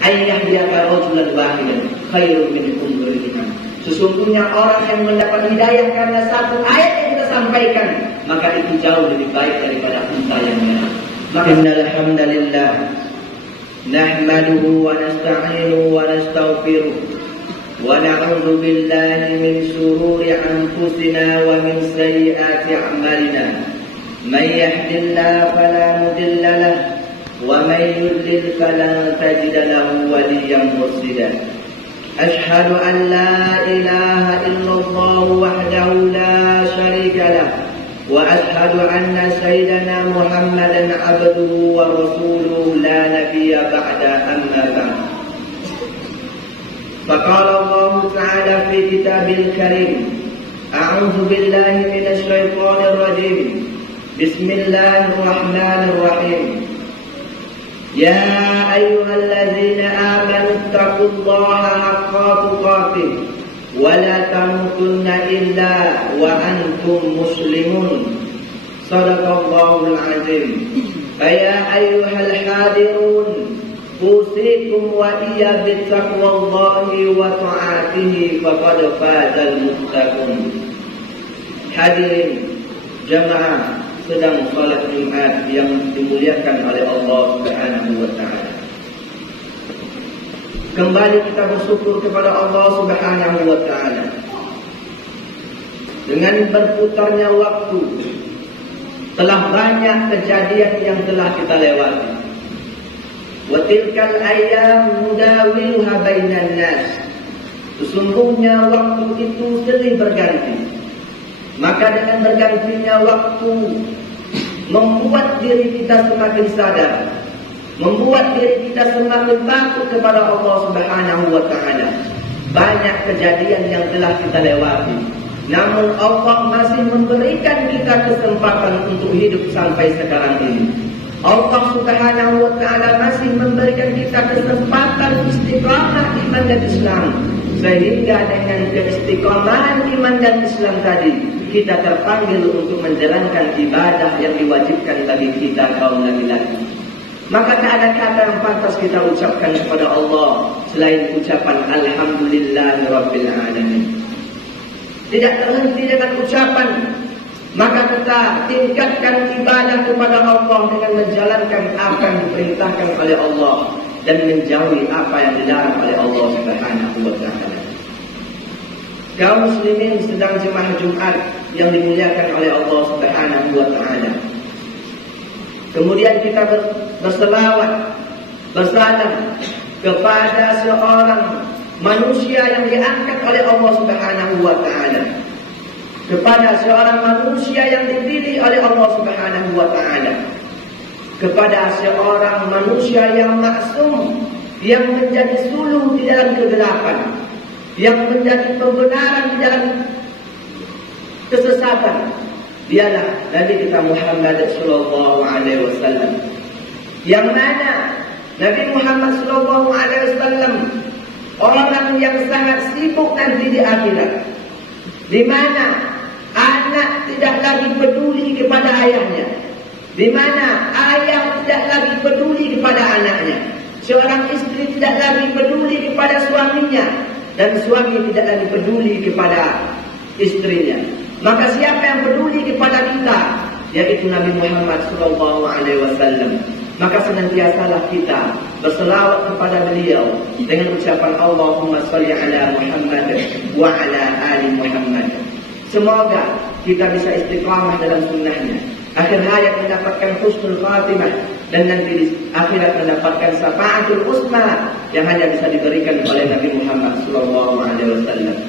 ayyahdiyaka rajulan wahidan khairun min umril iman. Sesungguhnya orang yang mendapat hidayah karena satu ayat yang kita sampaikan, maka itu jauh lebih baik daripada unta yang merah. Maka innal hamdalillah nahmaduhu wa nasta'inuhu wa nastaghfiruh wa na'udzu billahi min shururi anfusina wa min sayyiati a'malina. Man yahdihillahu fala mudilla lahu wa man yudlil falan tajida lahu waliyyan murshida. Ashhadu an la ilaha illallah wahdahu la syarika lah wa ashhadu anna sayyidana Muhammadan abduhu wa rasuluhu la nabiyya ba'da amma ba'd. Faqala Allah ta'ala fi kitabil karim, a'udzu billahi minasy syaithanir rajim. Bismillahirrahmanirrahim. Ya ayyuhalladzina amanu taqullaha haqqa tuqatih wa la tamutunna illa wa antum muslimun. Shadaqallahul azim. Ya ayyuhal hadirun usikum wa iya bittaqwallahi wa ta'atihi faqad fazal muttaqun. Hadirin jamaah sedang salat Jumat yang dimuliakan oleh Allah Subhanahu wa taala. Kembali kita bersyukur kepada Allah Subhanahu wa taala. Dengan berputarnya waktu, telah banyak kejadian yang telah kita lewati. Wa tilkal ayyam nudawiluha bainan nas. Sesungguhnya waktu itu silih berganti. Maka dengan bergantinya waktu membuat diri kita semakin sadar, membuat diri kita semakin takut kepada Allah Subhanahu wa taala. Banyak kejadian yang telah kita lewati, namun Allah masih memberikan kita kesempatan untuk hidup sampai sekarang ini. Allah Subhanahu wa taala masih memberikan kita kesempatan istiqamah iman dan Islam, sehingga dengan keistiqamahan iman dan Islam tadi kita terpanggil untuk menjalankan ibadah yang diwajibkan bagi kita kaum laki-laki. Maka tak ada kata yang pantas kita ucapkan kepada Allah selain ucapan Alhamdulillahirabbil alamin. Tidak terhenti dengan ucapan, maka kita tingkatkan ibadah kepada Allah dengan menjalankan apa yang diperintahkan oleh Allah dan menjauhi apa yang dilarang oleh Allah Subhanahu wa taala. Kaum muslimin sedang jemaah Jumat yang dimuliakan oleh Allah Subhanahu wa taala. Kemudian kita berselawat, bersalam kepada seorang manusia yang diangkat oleh Allah Subhanahu wa taala, kepada seorang manusia yang dipilih oleh Allah Subhanahu wa taala, kepada seorang manusia yang maksum, yang menjadi suluh di dalam kegelapan, yang menjadi pembenaran di dalam kesesatan. Dialah Nabi kita Muhammad sallallahu alaihi wasallam, yang mana Nabi Muhammad sallallahu alaihi wasallam orang yang sangat sibuk nanti di akhirat, di mana anak tidak lagi peduli kepada ayahnya, di mana ayah tidak lagi peduli kepada anaknya, seorang istri tidak lagi peduli kepada suaminya, dan suami tidak lagi peduli kepada istrinya. Maka siapa yang peduli kepada kita, yaitu Nabi Muhammad SAW. Maka senantiasalah kita berselawat kepada beliau dengan ucapan Allahumma sholli ala Muhammad wa ala ali Muhammad. Semoga kita bisa istiqamah dalam sunnahnya, akhir hayat mendapatkan husnul khatimah, dan nanti di akhirat mendapatkan syafaatul usma yang hanya bisa diberikan oleh Nabi Muhammad SAW.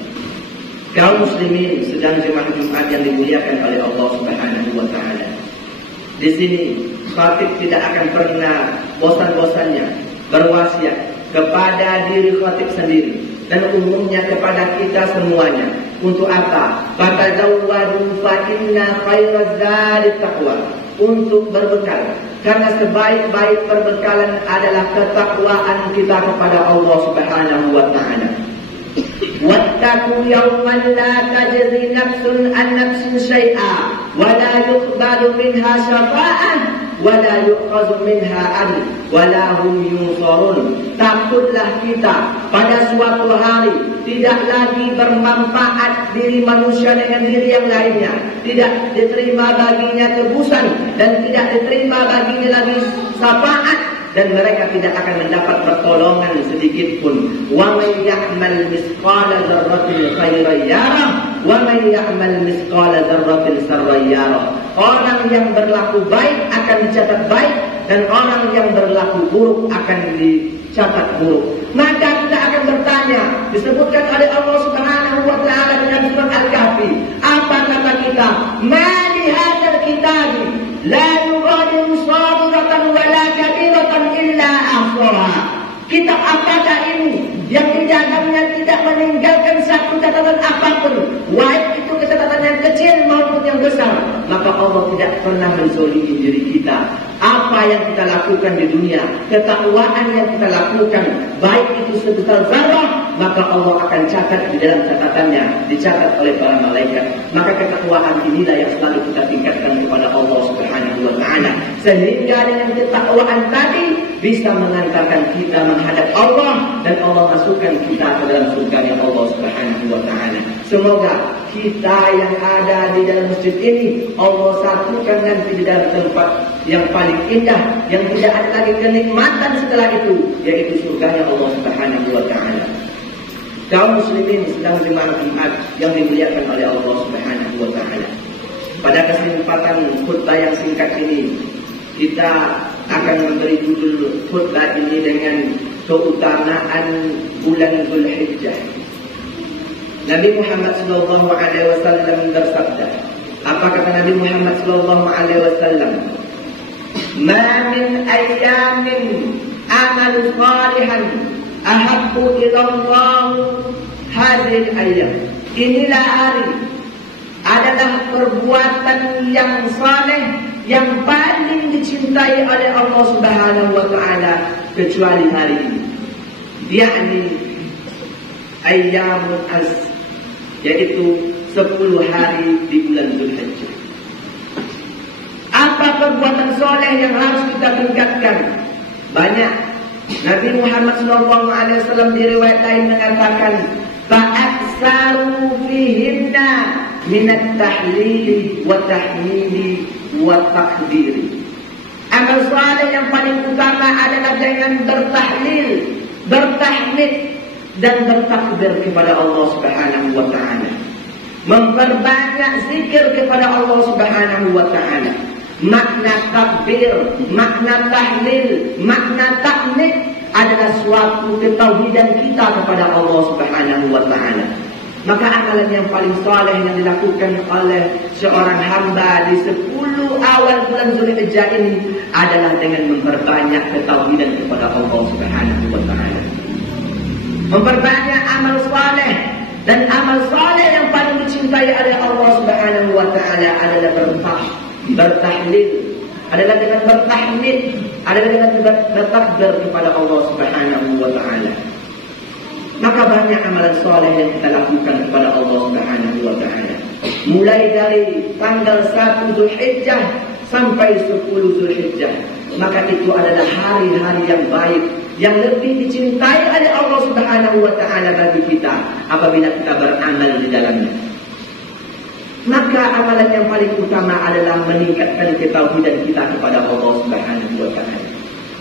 Kaum muslimin sedang jemaah Jumat yang dimuliakan oleh Allah Subhanahu wa taala. Di sini khatib tidak akan pernah bosan-bosannya berwasiat kepada diri khatib sendiri dan umumnya kepada kita semuanya. Untuk apa? Fatazawwadu fa inna khairaz zadi taqwa. Untuk berbekal, karena sebaik-baik perbekalan adalah ketakwaan kita kepada Allah Subhanahu wa taala. Wattaqu yawman la tajzi nafsun an nafsin syai'a wa la yuqbalu minha syafa'ah wa la yu'khadhu minha 'adl walahum yunsarun. Takutlah kita pada suatu hari tidak lagi bermanfaat diri manusia dengan diri yang lainnya, tidak diterima baginya tebusan dan tidak diterima baginya lagi syafaat, dan mereka tidak akan mendapat pertolongan sedikit pun. Wa may ya'mal misqala dzarratin khairan yarah wa may ya'mal misqala dzarratin syarran yarah. Orang yang berlaku baik akan dicatat baik, dan orang yang berlaku buruk akan dicatat buruk. Maka kita akan bertanya, disebutkan oleh Allah Subhanahu wa taala dalam surat Al-Kahfi, apa kata kita? Ma li hadzal kitab la yughadiru saghiratan wa la kabiratan illa ahsaha. Kitab apakah ini yang di dalamnya tidak meninggalkan satu catatan apapun, baik itu catatan yang kecil maupun yang besar. Maka Allah tidak pernah menzalimi diri kita. Apa yang kita lakukan di dunia, ketakwaan yang kita lakukan, baik itu sebesar zarah, maka Allah akan catat di dalam catatannya, dicatat oleh para malaikat. Maka ketakwaan inilah yang selalu kita tingkatkan kepada Allah Subhanahu wa taala, sehingga dengan ketakwaan tadi bisa mengantarkan kita menghadap Allah, dan Allah masukkan kita ke dalam surga Allah Subhanahu wa taala. Semoga kita yang ada di dalam masjid ini Allah satukan nanti di dalam tempat yang paling indah, yang tidak ada lagi kenikmatan setelah itu, yaitu surganya Allah Subhanahu wa taala. Kaum muslimin sedang jemaah Jumat yang dimuliakan oleh Allah Subhanahu wa taala. Pada kesempatan khutbah yang singkat ini, kita akan memberi judul khutbah ini dengan keutamaan bulan Dzulhijjah. Nabi Muhammad sallallahu alaihi wasallam bersabda, apa kata Nabi Muhammad sallallahu alaihi wasallam? Ma min ayyamin amal salihan ahabbu ila Allah hadhihi al-ayyam. Inilah hari adalah perbuatan yang saleh yang paling dicintai oleh Allah Subhanahu wa taala kecuali hari ini, yakni ayyamul asr, yaitu 10 hari di bulan Dzulhijjah. Apa perbuatan soleh yang harus kita tingkatkan? Banyak. Nabi Muhammad SAW di riwayat lain mengatakan, fa'aksaru fihinna minat tahlili wa tahmidi wa takbiri. Amal soleh yang paling utama adalah dengan bertahlil, bertahmid, dan bertakbir kepada Allah Subhanahu wa taala. Memperbanyak zikir kepada Allah Subhanahu wa taala. Makna takbir, makna tahlil, makna tahmid adalah suatu ketauhidan kita kepada Allah Subhanahu wa taala. Maka amalan yang paling saleh yang dilakukan oleh seorang hamba di 10 awal bulan Dzulhijjah ini adalah dengan memperbanyak ketauhidan kepada Allah Subhanahu wa taala. Memperbanyak amal saleh, dan amal saleh yang paling dicintai oleh Allah Subhanahu wa taala adalah bertahlil, adalah dengan bertahmid, adalah dengan bertakbir kepada Allah Subhanahu wa taala. Maka banyak amalan saleh yang kita lakukan kepada Allah Subhanahu wa taala. Mulai dari tanggal 1 Dzulhijjah sampai 10 Dzulhijjah. Maka itu adalah hari-hari yang baik, yang lebih dicintai oleh Allah Subhanahu wa taala bagi kita apabila kita beramal di dalamnya. Maka amalan yang paling utama adalah meningkatkan ketauhidan kita kepada Allah Subhanahu wa taala.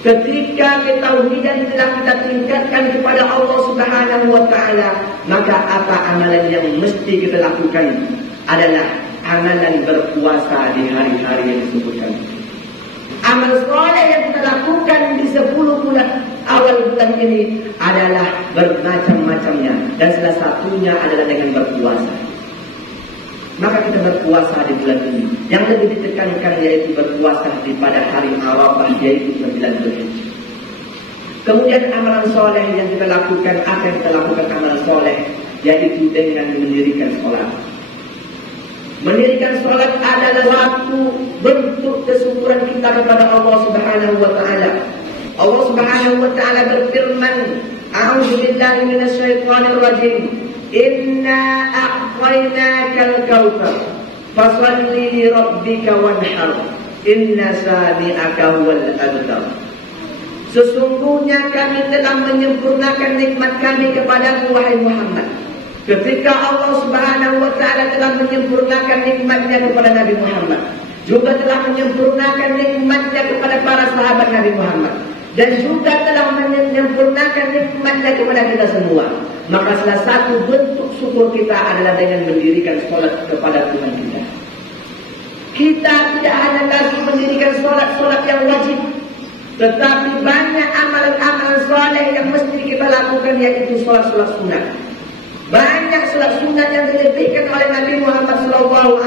Ketika ketauhidan telah kita tingkatkan kepada Allah Subhanahu wa taala, maka apa amalan yang mesti kita lakukan adalah amalan berpuasa di hari-hari yang disebutkan. Amal soleh yang kita lakukan di 10 bulan awal bulan ini adalah bermacam-macamnya, dan salah satunya adalah dengan berpuasa. Maka kita berpuasa di bulan ini. Yang lebih ditekankan yaitu berpuasa pada hari Arafah, yaitu 9 Dzulhijjah. Kemudian amalan soleh yang kita lakukan, apa yang kita lakukan amalan soleh, yaitu dengan mendirikan sholat. Mendirikan sholat adalah suatu bentuk kesyukuran kita kepada Allah Subhanahu wa taala. Allah Subhanahu wa taala berfirman, a'udzu billahi minasyaitonir rajim. Inna a'tainakal kautsar fasalli li rabbika wanhar inna sani'aka huwal abtar. Sesungguhnya kami telah menyempurnakan nikmat kami kepadamu wahai Muhammad. Ketika Allah Subhanahu wa ta'ala telah menyempurnakan nikmatnya kepada Nabi Muhammad, juga telah menyempurnakan nikmatnya kepada para sahabat Nabi Muhammad, dan juga telah menyempurnakan nikmatnya kepada kita semua. Maka salah satu bentuk syukur kita adalah dengan mendirikan sholat kepada Tuhan kita. Kita tidak hanya lagi mendirikan sholat-sholat yang wajib, tetapi banyak amalan-amalan soleh yang mesti kita lakukan, yaitu sholat-sholat sunat. Banyak sholat sunat yang dilebihkan oleh Nabi Muhammad SAW.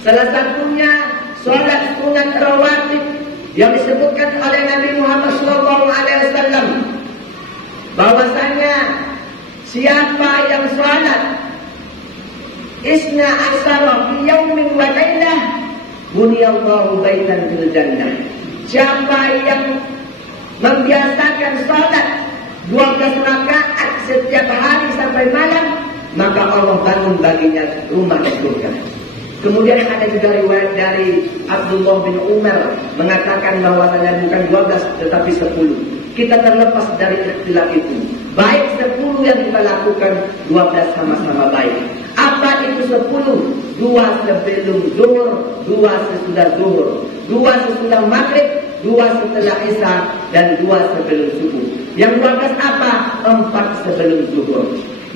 Salah satunya sholat sunat rawatib yang disebutkan oleh Nabi Muhammad SAW, bahwasanya siapa yang sholat isna asara fi yaumin wa lailah buniyallahu baitan fil jannah. Siapa yang membiasakan sholat 12 rakaat setiap hari sampai malam, maka Allah bangun baginya rumah di surga. Kemudian ada juga riwayat dari Abdullah bin Umar mengatakan bahwasanya bukan 12 tetapi 10. Kita terlepas dari ikhtilaf itu. Baik 10 yang kita lakukan, 12 sama-sama baik. Apa itu 10? 2 sebelum zuhur, 2 sesudah zuhur, 2 sesudah maghrib, 2 setelah isya, dan 2 sebelum subuh. Yang 12 apa? 4 sebelum zuhur.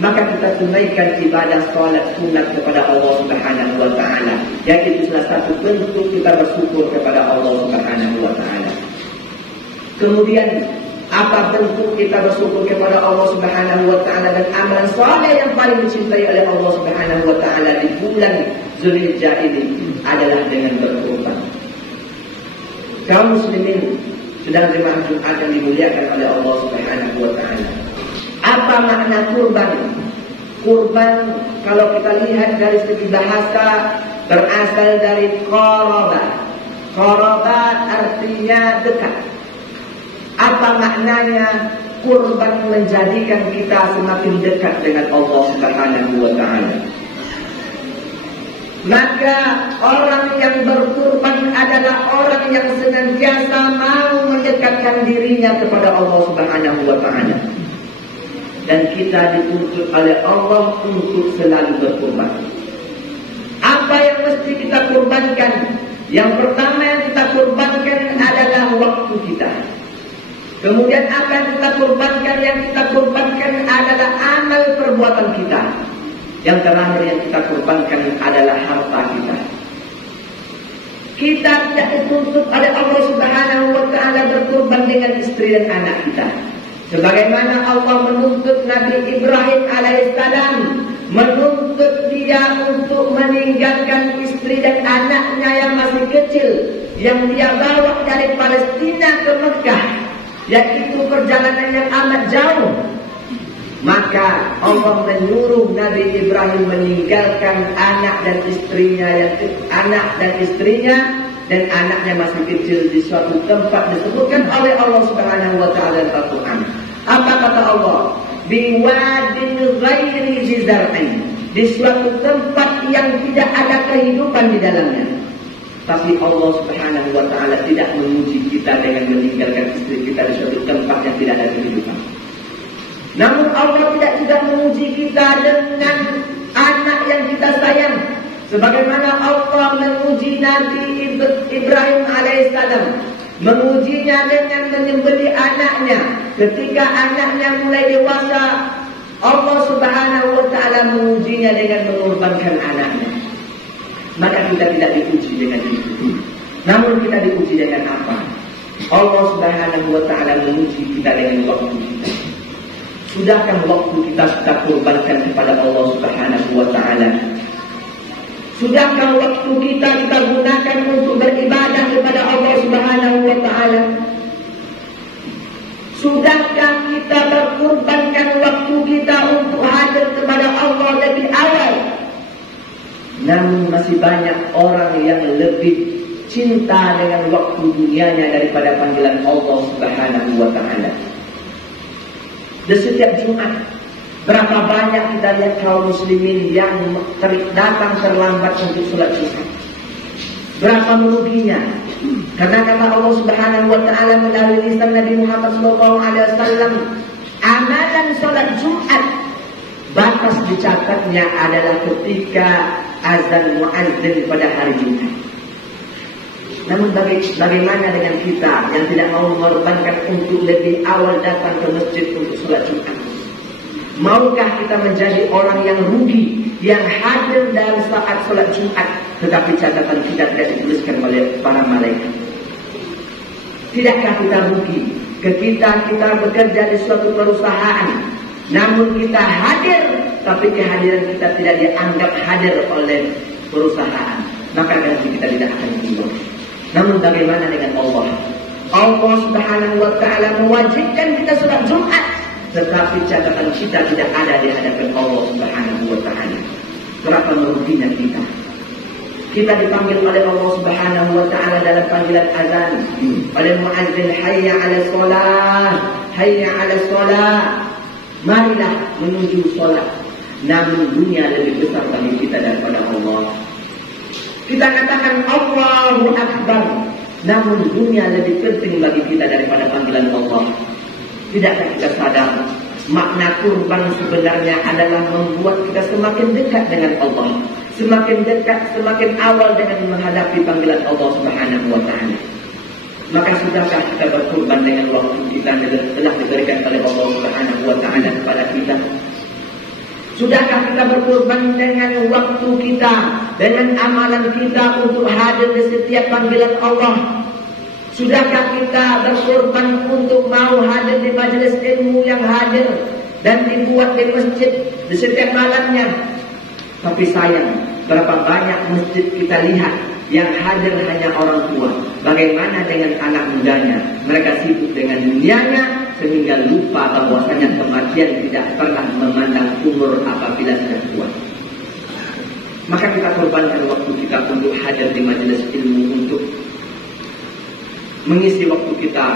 Maka kita tunaikan ibadah sholat sunat kepada Allah Subhanahu wa ta'ala, yaitu salah satu bentuk kita bersyukur kepada Allah Subhanahu wa ta'ala. Kemudian apa bentuk kita bersyukur kepada Allah Subhanahu wa ta'ala dan amalan saleh yang paling dicintai oleh Allah Subhanahu wa ta'ala di bulan Zulhijjah ini adalah dengan berkurban. Kaum muslimin sedang jemaah Jumat yang dimuliakan oleh Allah Subhanahu wa ta'ala. Apa makna kurban? Kurban kalau kita lihat dari segi bahasa berasal dari qaraba. Qaraba artinya dekat. Apa maknanya? Kurban menjadikan kita semakin dekat dengan Allah Subhanahu wa ta'ala. Maka orang yang berkurban adalah orang yang senantiasa mau mendekatkan dirinya kepada Allah Subhanahu wa ta'ala. Dan kita dituntut oleh Allah untuk selalu berkurban. Apa yang mesti kita kurbankan? Yang pertama yang kita kurbankan adalah waktu kita. Kemudian apa yang kita kurbankan? Yang kita kurbankan adalah amal perbuatan kita. Yang terakhir yang kita kurbankan adalah harta kita. Kita tidak dituntut oleh Allah Subhanahu wa ta'ala berkurban dengan istri dan anak kita. Sebagaimana Allah menuntut Nabi Ibrahim alaihissalam, menuntut dia untuk meninggalkan istri dan anaknya yang masih kecil, yang dia bawa dari Palestina ke Mekah, yaitu perjalanan yang amat jauh. Maka Allah menyuruh Nabi Ibrahim meninggalkan anak dan istrinya, dan anaknya masih kecil di suatu tempat disebutkan oleh Allah Subhanahu wa ta'ala dalam Al-Quran. Apa kata Allah? Biwadin ghairi zizar'in, di suatu tempat yang tidak ada kehidupan di dalamnya. Tapi Allah Subhanahu wa ta'ala tidak menguji kita dengan meninggalkan istri kita di suatu tempat yang tidak ada kehidupan. Namun Allah tidak juga menguji kita dengan anak yang kita sayang. Sebagaimana Allah menguji Nabi Ibrahim alaihissalam, mengujinya dengan menyembelih anaknya. Ketika anaknya mulai dewasa, Allah Subhanahu wa ta'ala mengujinya dengan mengorbankan anaknya. Maka kita tidak diuji dengan itu. Namun kita diuji dengan apa? Allah Subhanahu wa ta'ala menguji kita dengan waktu kita. Sudahkah waktu kita kurbankan kepada Allah Subhanahu wa ta'ala? Sudahkah waktu kita gunakan untuk beribadah kepada Allah Subhanahu wa ta'ala? Sudahkah kita berkorbankan waktu kita untuk hadir kepada Allah lebih awal? Namun masih banyak orang yang lebih cinta dengan waktu dunianya daripada panggilan Allah Subhanahu wa ta'ala. Dan setiap Jumat, berapa banyak kita lihat kaum muslimin yang datang terlambat untuk sholat Jumat. Berapa meruginya Karena kata Allah Subhanahu wa taala melalui lisan Nabi Muhammad SAW, amalan salat Jumat batas dicatatnya adalah ketika azan muazzin pada hari Jumat. Namun bagaimana dengan kita yang tidak mau mengorbankan untuk lebih awal datang ke masjid untuk salat Jumat? Maukah kita menjadi orang yang rugi, yang hadir dalam saat salat Jumat, tetapi catatan kita tidak dituliskan oleh para malaikat? Tidakkah kita rugi ketika kita bekerja di suatu perusahaan, namun kita hadir, tapi kehadiran kita tidak dianggap hadir oleh perusahaan, maka gaji kita tidak akan turun. Namun bagaimana dengan Allah? Allah Subhanahu wa taala mewajibkan kita salat Jumat, tetapi catatan kita tidak ada di hadapan Allah Subhanahu wa taala. Berapa meruginya kita? Kita dipanggil oleh Allah Subhanahu wa taala dalam panggilan azan oleh muazzin, hayya 'alas shalah, hayya 'alas shalah. Marilah menuju salat. Namun dunia lebih besar bagi kita daripada Allah. Kita katakan Allahu Akbar, namun dunia lebih penting bagi kita daripada panggilan Allah. Tidakkah kita sadar makna kurban sebenarnya adalah membuat kita semakin dekat dengan Allah, semakin dekat, semakin awal dengan menghadapi panggilan Allah Subhanahu wa taala. Maka sudahkah kita berkurban dengan waktu kita yang telah diberikan oleh Allah Subhanahu wa taala kepada kita? Sudahkah kita berkurban dengan waktu kita, dengan amalan kita untuk hadir di setiap panggilan Allah? Sudahkah kita berkorban untuk mau hadir di majelis ilmu yang hadir dan dibuat di masjid di setiap malamnya? Tapi sayang, berapa banyak masjid kita lihat yang hadir hanya orang tua. Bagaimana dengan anak mudanya? Mereka sibuk dengan dunianya sehingga lupa bahwasanya kematian tidak pernah memandang umur apabila sudah tua. Maka kita korbankan waktu kita untuk hadir di majelis ilmu, untuk mengisi waktu kita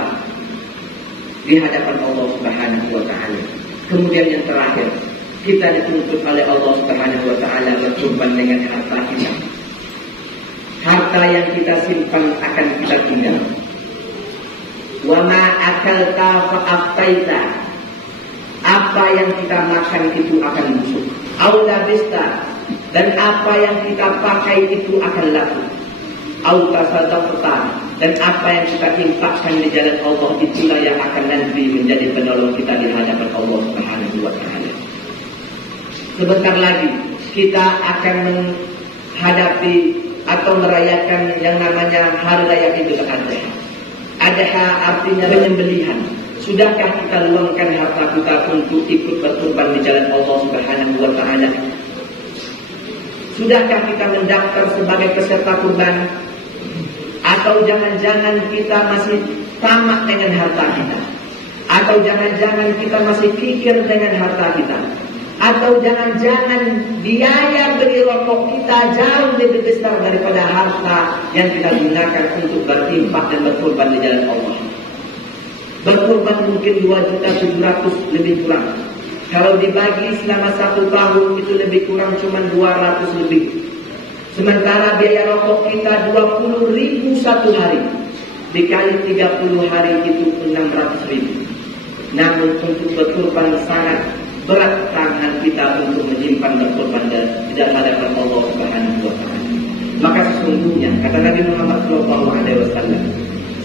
di hadapan Allah Subhanahu wa taala. Kemudian yang terakhir, kita dituntut oleh Allah Subhanahu wa taala berkorban dengan harta kita. Harta yang kita simpan akan kita tinggal. Wa ma akalta fa aftaita. Apa yang kita makan itu akan busuk. Au labista, dan apa yang kita pakai itu akan laku. Au tasaddaqta, dan apa yang kita infakkan di jalan Allah itulah yang akan nanti menjadi penolong kita di hadapan Allah Subhanahu wa taala. Sebentar lagi kita akan menghadapi atau merayakan yang namanya Hari Raya Idul Adha. Adha artinya penyembelihan. Sudahkah kita luangkan harta kita untuk ikut berkorban di jalan Allah Subhanahu wa taala? Sudahkah kita mendaftar sebagai peserta kurban? Atau jangan-jangan kita masih tamak dengan harta kita? Atau jangan-jangan kita masih kikir dengan harta kita? Atau jangan-jangan biaya beli rokok kita jauh lebih besar daripada harta yang kita gunakan untuk berinfak dan berkorban di jalan Allah? Berkorban mungkin 2.700.000 lebih kurang. Kalau dibagi selama 1 tahun itu lebih kurang cuma 200 lebih. Sementara biaya rokok kita 20.000 satu hari, dikali 30 hari itu 600.000. Namun untuk berkorban sangat berat tangan kita untuk menyimpan berkorban di hadapan Allah Subhanahu wa taala. Maka sesungguhnya kata Nabi Muhammad SAW,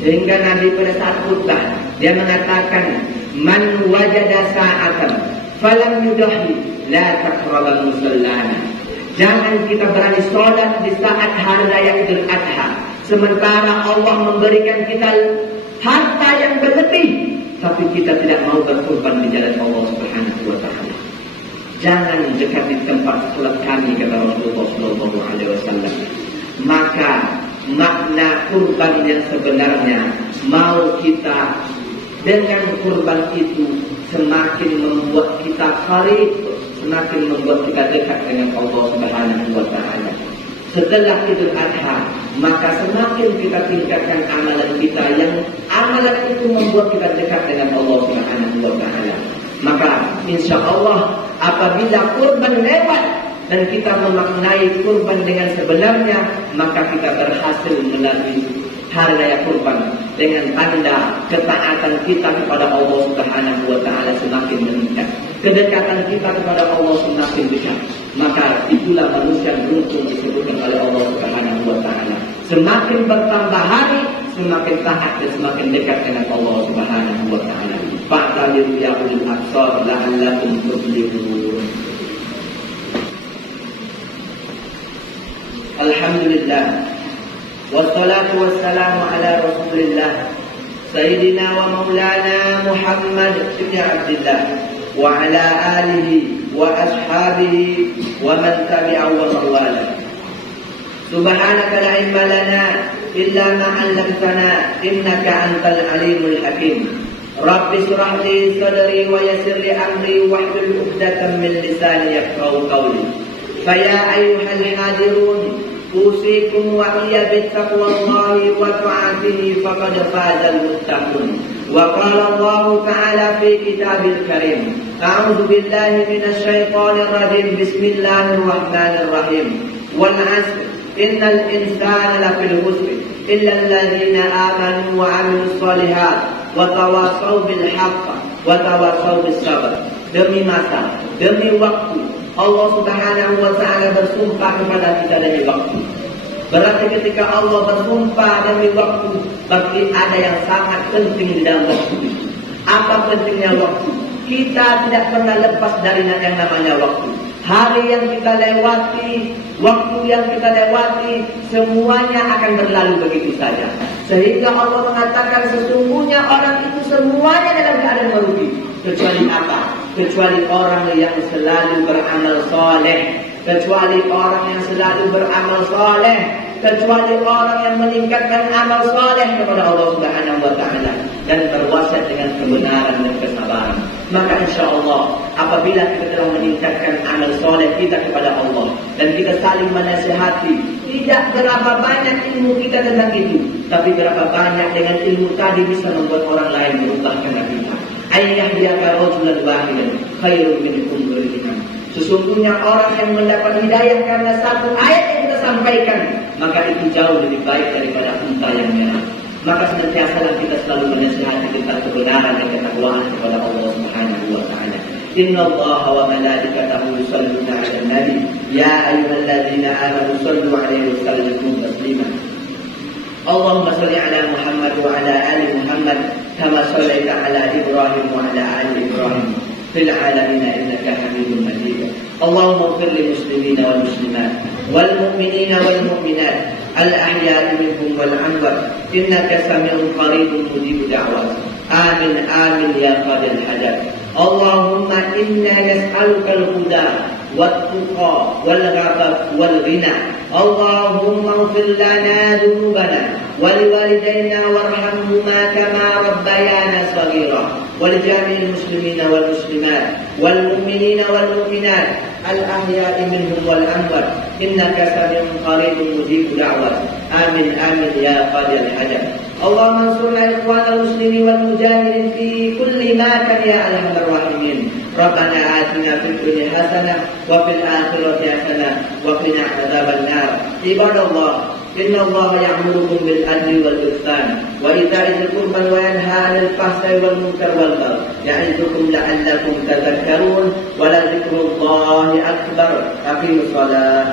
sehingga Nabi pada saat khutbah dia mengatakan, man wajada sa'atan falam yudahi la taqrabal musallana. Jangan kita berani sholat di saat Hari Raya Idul Adha, sementara Allah memberikan kita harta yang berlebih, tapi kita tidak mau berkorban di jalan Allah Subhanahu wa taala. Jangan dekati tempat sholat kami, kata Rasulullah SAW. Maka makna kurban yang sebenarnya, mau kita dengan kurban itu semakin membuat kita qarib, semakin membuat kita dekat dengan Allah Subhanahu wa taala. Setelah Idul Adha, maka semakin kita tingkatkan amalan kita, yang amalan itu membuat kita dekat dengan Allah Subhanahu wa taala. Maka insya Allah apabila kurban lewat dan kita memaknai kurban dengan sebenarnya, maka kita berhasil melalui hari raya kurban dengan tanda ketaatan kita kepada Allah Subhanahu wa taala semakin meningkat. Kedekatan kita kepada Allah semakin dekat. Maka itulah manusia beruntung disebutkan oleh Allah Subhanahu wa taala. Semakin bertambah hari, semakin taat dan semakin dekat dengan Allah Subhanahu wa taala. Fa'tabiru ya ulil absar la'allakum tuflihun. Alhamdulillah. Wassalatu wassalamu ala Rasulillah Sayyidina wa maulana Muhammad ibn Abdullah wa ala alihi wa ashabihi wa man tabi'ahu wa mawala. Subhanaka la ilma lana illa ma 'allamtana innaka antal alimul hakim. Rabbi shrah li sadri wa yassir li amri wahlul 'uqdatam min lisani yafqahu qawli. Fa ya ayyuhal hadirun أوصيكم وإياي بتقوى الله وطاعته فقد فاز المتقون. وقال الله تعالى في كتابه الكريم أعوذ بالله من الشيطان الرجيم بسم الله الرحمن الرحيم والعصر إن الإنسان لفي الخسر إلا الذين آمنوا وعملوا الصالحات وتواصوا بالحق وتواصوا بالصبر. Demi masa, demi waktu, Allah Subhanahu wa taala bersumpah kepada kita demi waktu. Berarti ketika Allah bersumpah demi waktu, berarti ada yang sangat penting di dalam waktu. Apa pentingnya waktu? Kita tidak pernah lepas dari yang namanya waktu. Hari yang kita lewati, waktu yang kita lewati, semuanya akan berlalu begitu saja. Sehingga Allah mengatakan sesungguhnya orang itu semuanya dalam keadaan merugi. Kecuali apa? Kecuali orang yang selalu beramal soleh. Kecuali orang yang selalu beramal soleh. Kecuali orang yang meningkatkan amal soleh kepada Allah Subhanahu wa taala dan berwasiat dengan kebenaran dan kesabaran. Maka insya Allah apabila kita telah meningkatkan amal soleh kita kepada Allah dan kita saling menasihati, tidak berapa banyak ilmu kita tentang itu, tapi berapa banyak dengan ilmu tadi bisa membuat orang lain berubah karena kita. Ayyahdiyaka rajulan wahidan khairun min humri na'am. Sesungguhnya orang yang mendapat hidayah karena satu ayat yang kita sampaikan, maka itu jauh lebih baik daripada unta yang merah. Maka senantiasalah kita selalu menasihati tentang kebenaran dan ketakwaan kepada Allah Subhanahu wa taala. Inna Allaha wa malaikatahu yusholluna 'alan nabi ya ayyuhalladzina amanu shallu 'alaihi wa sallimu taslima. Allahumma shalli 'ala Muhammad wa 'ala ali Muhammad kama shallaita 'ala Ibrahim wa 'ala ali Ibrahim fil 'alamin innaka Hamidum Majid. Allahumma ighfir lil muslimina wal muslimat wal mu'minina wal mu'minat al ahya'i minhum wal amwat innaka sami'un qaribun mujibud da'wat. Amin amin ya qadil hajat. Allahumma inna nas'aluka al-huda wat-tuqa wal-ghafaf wal-ghina. Allahumma ighfir lana dhunubana wa liwalidayna warhamhuma kama rabbayana shaghira wa li jami'il muslimina wal muslimat wal mu'minina wal mu'minat al ahya'i minhum wal amwat innaka sami'un qaribun mujibud da'wat. Amin amin ya qadil hajat. Allahumma ansurna ikhwanal muslimin wal mujahidin fi kulli makan ya arhamar rahimin. Rabbana atina fid dunya hasanah wa fil akhirati hasanah wa qina adzaban nar. Ibadallah, inna Allaha ya'murukum bil adli wal ihsan wa ita'i dzil qurba wa yanha 'anil fahsya'i wal munkar wal baghi. Ya'idzukum la'allakum tadhakkarun wa la dzikrullahi akbar. Aqimus shalah.